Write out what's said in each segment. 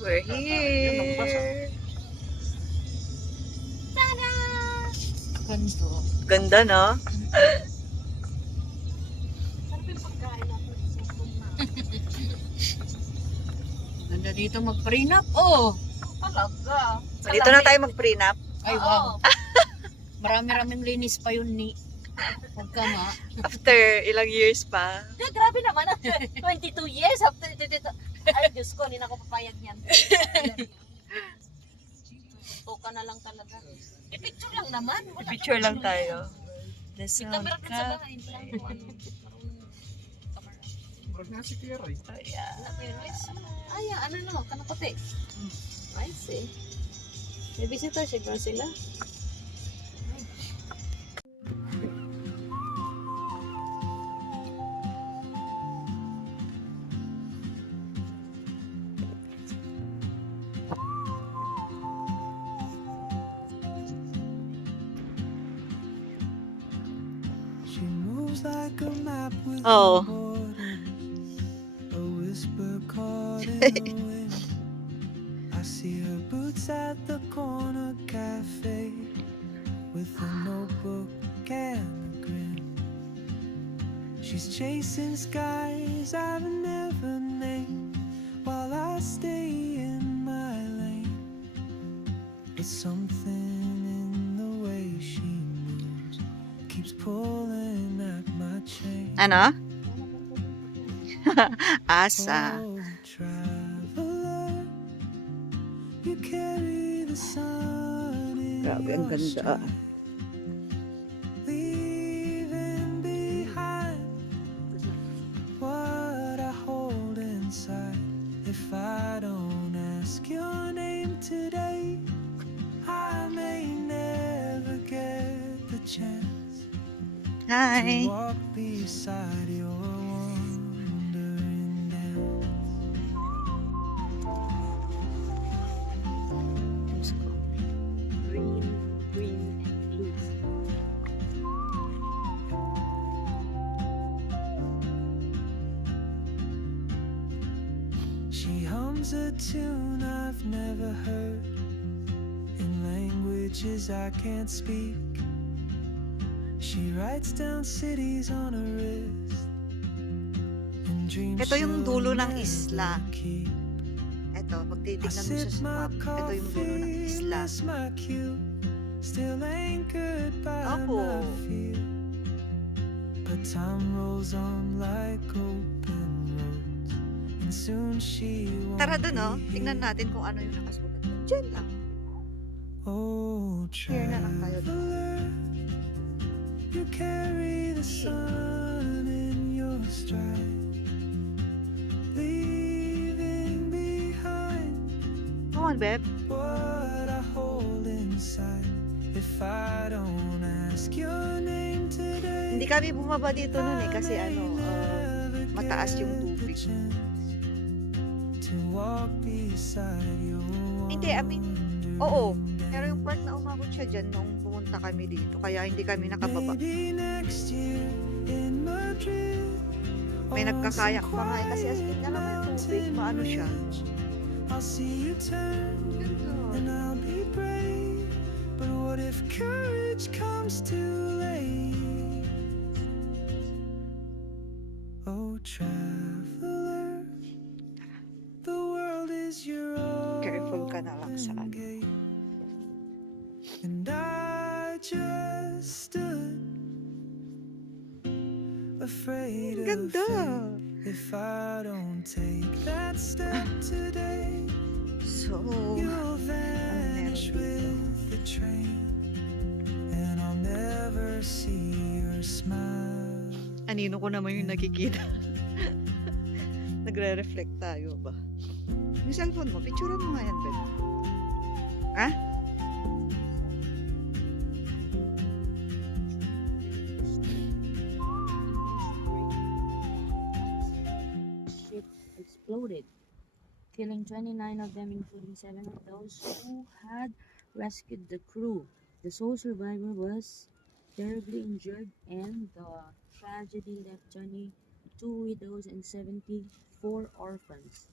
We're here. Tada! Ganito. Ganda, no? Sarap yung pagkain natin sa cellphone na. Ganda dito mag-prenup. Oh! Talaga. Dito na tayo mag-prenup. Ay, wow. Marami-raming linis pa yun ni. Pagka nga. After ilang years pa. Grabe naman. 22 years after dito. Ay, Diyos ko, hindi na ako papayag niyan. Tuka na lang talaga. I-picture lang naman. Picture lang tayo. The Camera sound ka sa cup. bahay. Nasi Kuya Roy. Ay, ano no, kanakote. I see. May visitor siguro sila. She moves like a map with Oh. no borders, a whisper caught in the wind. I see her boots at the corner cafe with a notebook and a grin. She's chasing skies I've never named while I stay in my lane. But something in the way she moves keeps pulling at my chain. Ano? Asa. Oh, traveler, you carry the sun in Grabe, ang your ganda. stride, leaving behind what I hold inside. If I don't ask your name today, I may never get the chance Hi. to walk beside your wandering dance. Green, green, and blue. She hums a tune I've never heard in languages I can't speak. She writes down cities on her wrist and dreams Ito yung dulo she'll ng isla. never keep. Ito, pag I titignan mo sip sa my map, ito yung dulo ng coffee, isla. miss my cue, still anchored by Opo. my fear. But time rolls on like open roads, and soon she won't Tara dun, no? be Tingnan here. natin kung ano yung nakasulat. Diyan lang. Oh, Here na lang tayo. traveler, you carry the sun in your stride, leaving behind Come on, Beb. what I hold inside. If I don't ask your name today, Hindi kami bumaba dito nun eh kasi ano, mataas yung tubig. To walk beside your Hindi, I mean, oo. Pero yung part na umabot siya dyan nung pumunta kami dito. Kaya hindi kami nakababa. Maybe next year in Madrid, May nagkakayak pa nga eh kasi as in na naman yung tubig. Maano siya. I'll see you turn and I'll be brave. But what if courage comes too late? Oh, traveler, the world is your Careful ka na lang sa open ano. gate. And I just stood afraid of Ganda! fate. If I don't take that step today, So, you'll vanish dito? with the train, and I'll never see your smile. anino ko naman yung nakikita. Nagre-reflect tayo ba? Yung cellphone mo, picturean mo nga yan, Beb. Ha? Ship exploded, killing 29 of them, including 7 of those who had rescued the crew. The sole survivor was terribly injured, and the tragedy left Johnny 2 widows and 74 orphans.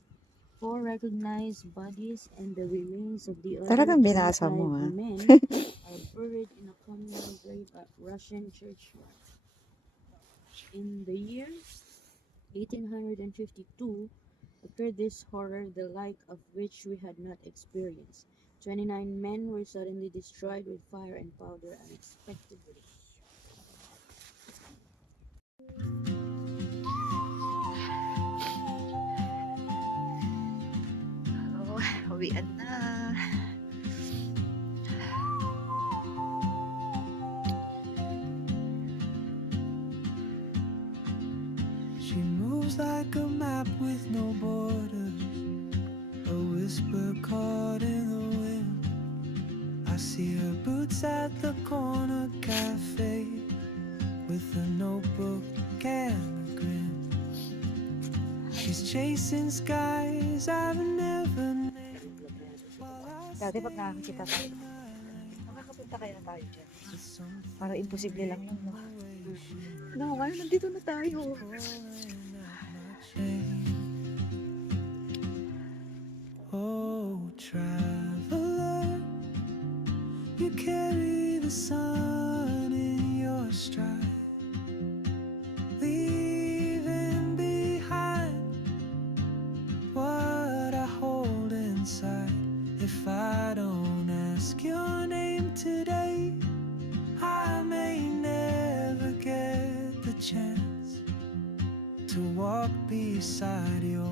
4 recognized bodies and the remains of the other Talagang binasa 25 mo, ha? men are buried in a communal grave at Russian churchyard. In the year 1852 occurred this horror, the like of which we had not experienced. 29 men were suddenly destroyed with fire and powder unexpectedly. Oh, uwian na. She moves like a map with no borders, a whisper caught in the wind. I see her boots at the corner cafe with a notebook and a grin. She's chasing skies I've never named. Dati pag nakakakita tayo, makakapunta kaya tayo dyan. Parang imposible lang yun, no? No, ngayon nandito na tayo. Oh, traveler, you carry the sun in your stride, leaving behind what I hold inside. If I don't ask your name today, I may never get the chance to walk beside your